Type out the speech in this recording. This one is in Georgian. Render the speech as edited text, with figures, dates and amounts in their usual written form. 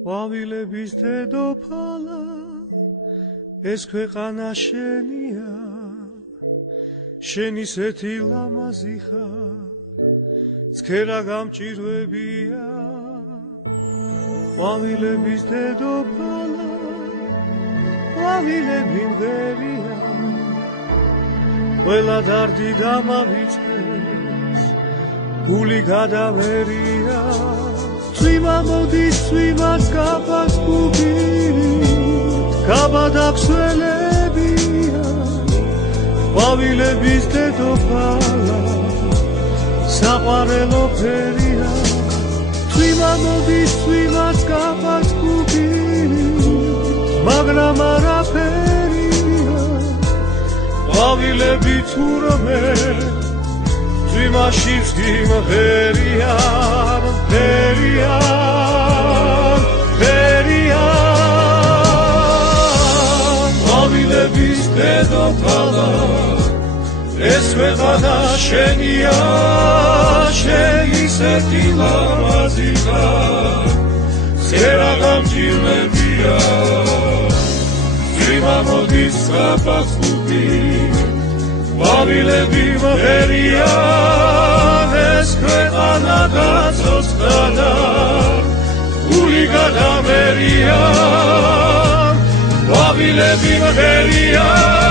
ყვავილების დედოფალა ეს ქვეყანა შენია შენ ისეთი ლამაზი ხარ ცქერა გამჭირვებია ყვავილების დედოფალა ყვავილები მღერია ყველა დარდი დამავიწყეს გული გადავერია წვიმა მოდის წვიმას გაფას გუგირით გაბადაქსველებია ყვავილების დედოფალა საყვარელო ფერია წვიმა მოდის წვიმას გაფას გუგირით მაგრამ არაფერია ყვავილები თურმე წვიმაში ვსგიმღერიან ყვავილების დედოფალა ეს ქვეყანა შენია შენ ისეთი ლამაზი ხარ ცქერა გამჭირვებია წვიმა მოდის გაფას გუგირით ყვავილები მღერიან ეს ქვეყანა გაცოცხლდა გული გადამერია ყვავილები მღერიან